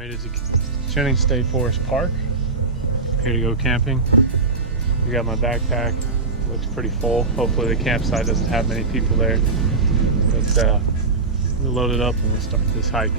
Made it to Jennings State Forest Park. Here to go camping. We got my backpack. Looks pretty full. Hopefully the campsite doesn't have many people there. But we'll load it up and we'll start this hike.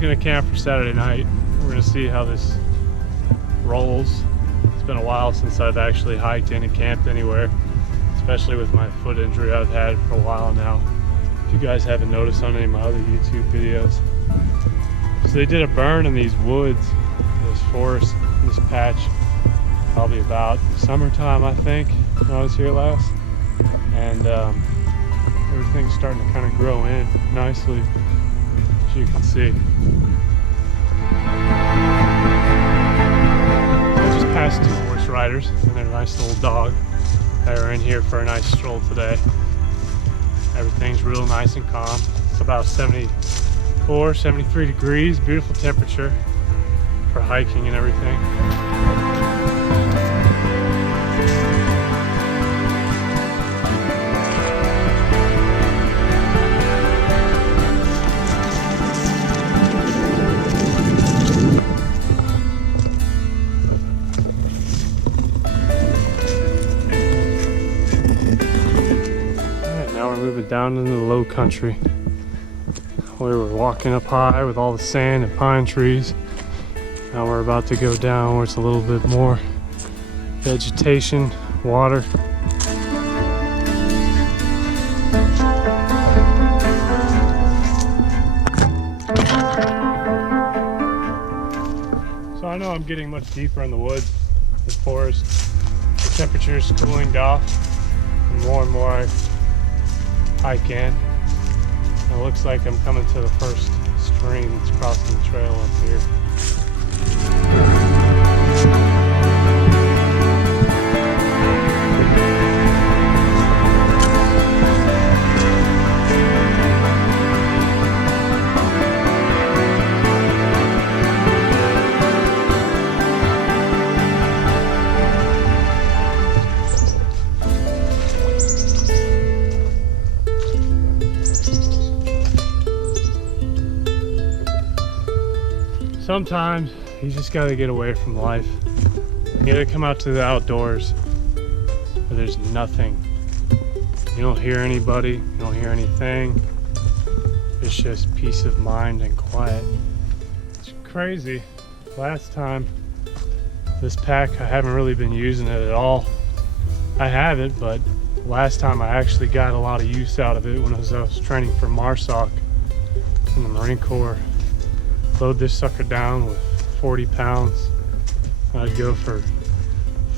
Gonna camp for Saturday night. We're gonna see how this rolls. It's been a while since I've actually hiked and camped anywhere, especially with my foot injury I've had for a while now. If you guys haven't noticed on any of my other YouTube videos. So they did a burn in these woods, this forest, this patch, probably about the summertime, I think, when I was here last. And everything's starting to kind of grow in nicely, as you can see. I just passed two horse riders and their nice little dog. They were in here for a nice stroll today. Everything's real nice and calm. It's about 74, 73 degrees, beautiful temperature for hiking and everything. Moving down into the low country. We were walking up high with all the sand and pine trees. Now we're about to go down where it's a little bit more vegetation, water. So I know I'm getting much deeper in the woods, the forest. The temperature's cooling off, and more I hike in. It looks like I'm coming to the first stream that's crossing the trail up here. Sometimes you just gotta get away from life. You gotta come out to the outdoors where there's nothing. You don't hear anybody, you don't hear anything. It's just peace of mind and quiet. It's crazy. Last time, this pack, I haven't really been using it at all. I have it, but last time I actually got a lot of use out of it when I was training for MARSOC in the Marine Corps. Load this sucker down with 40 pounds. I'd go for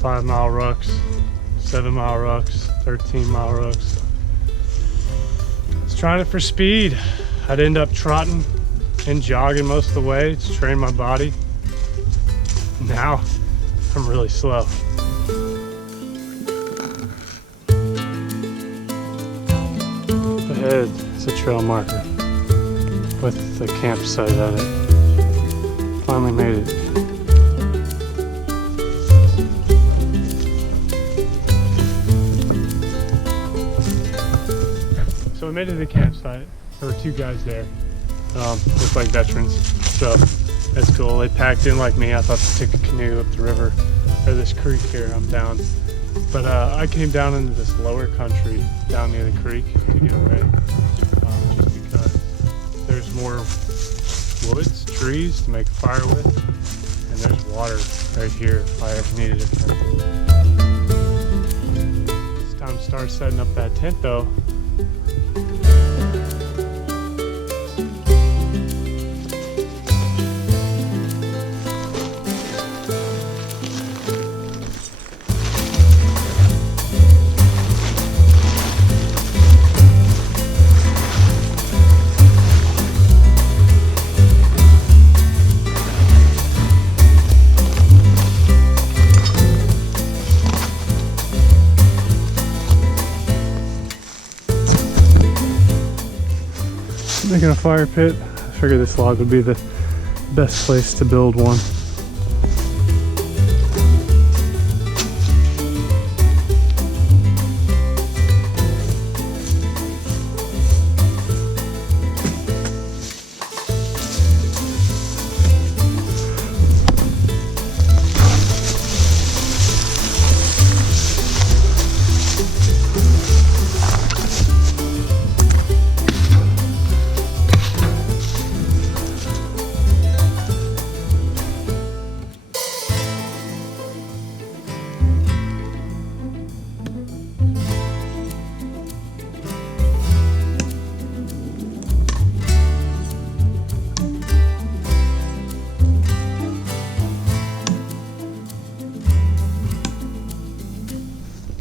5-mile rucks, 7-mile rucks, 13-mile rucks. I was trying it for speed. I'd end up trotting and jogging most of the way to train my body. Now I'm really slow. Ahead is a trail marker with the campsite on it. Finally made it. So we made it to the campsite. There were two guys there. Looked like veterans. So that's cool. They packed in like me. I thought to take a canoe up the river, or this creek here. I'm down. But I came down into this lower country down near the creek to get away. Just because there's more woods, trees to make a fire with, and there's water right here if I ever needed it. It's time to start setting up that tent though. Making a fire pit. I figured this log would be the best place to build one.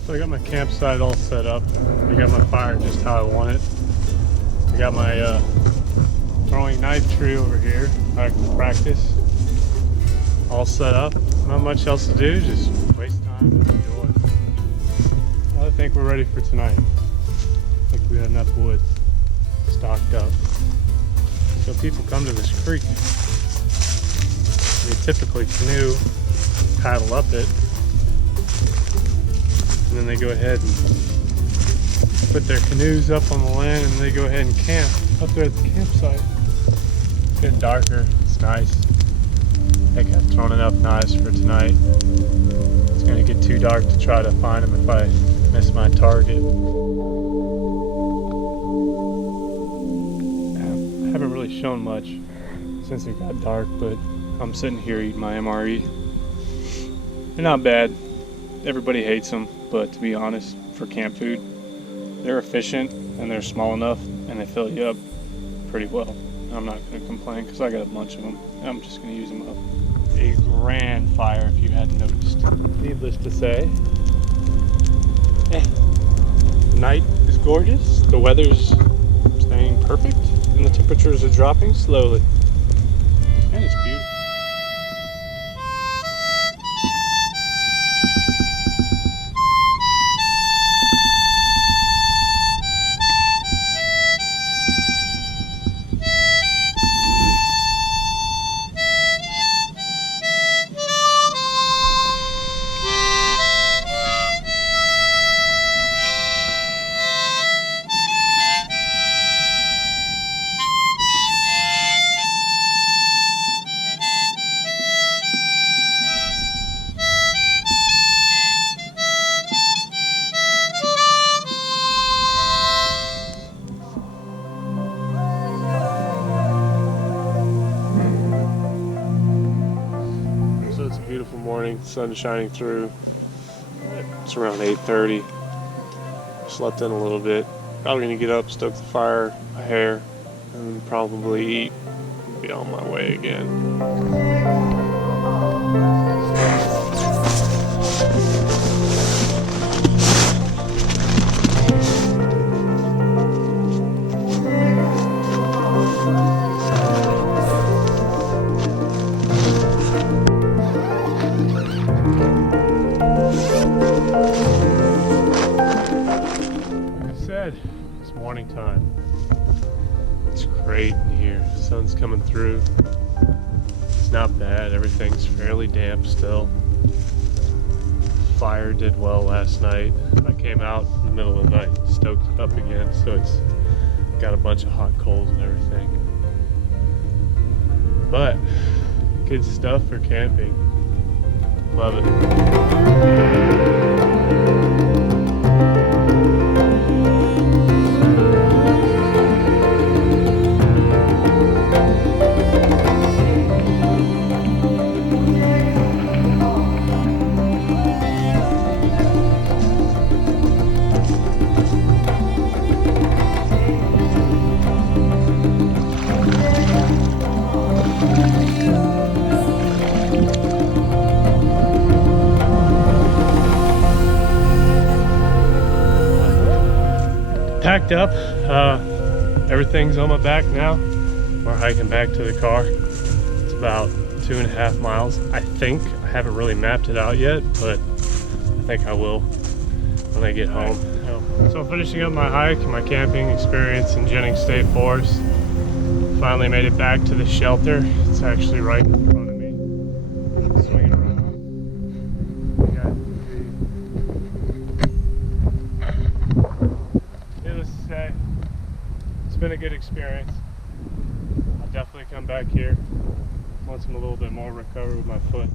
So I got my campsite all set up. I got my fire just how I want it. I got my throwing knife tree over here. I can practice. All set up. Not much else to do, just waste time and enjoy. I think we're ready for tonight. I think we got enough wood stocked up. So people come to this creek. They typically canoe, paddle up it, and then they go ahead and put their canoes up on the land and they go ahead and camp up there at the campsite. It's getting darker, it's nice. I think I've thrown enough knives for tonight. It's gonna get too dark to try to find them if I miss my target. I haven't really shown much since it got dark, but I'm sitting here eating my MRE. They're not bad. Everybody hates them, but to be honest, for camp food, they're efficient and they're small enough and they fill you up pretty well. I'm not going to complain because I got a bunch of them. I'm just going to use them up. A grand fire if you hadn't noticed. Needless to say, the night is gorgeous, the weather's staying perfect, and the temperatures are dropping slowly. And it's beautiful. Beautiful morning, sun shining through. It's around 8:30. Slept in a little bit. Probably gonna get up, stoke the fire, a hair, and probably eat. Be on my way again. It's morning time. It's great in here. The sun's coming through. It's not bad. Everything's fairly damp still. Fire did well last night. I came out in the middle of the night, stoked it up again, so it's got a bunch of hot coals and everything. But good stuff for camping. Love it. Packed up, everything's on my back now. We're hiking back to the car. It's about 2.5 miles, I think. I haven't really mapped it out yet, but I think I will when I get home. So I'm finishing up my hike and my camping experience in Jennings State Forest. Finally made it back to the shelter. It's actually right in front of me. Swinging around. You guys can see. Needless to say, it's been a good experience. I'll definitely come back here once I'm a little bit more recovered with my foot.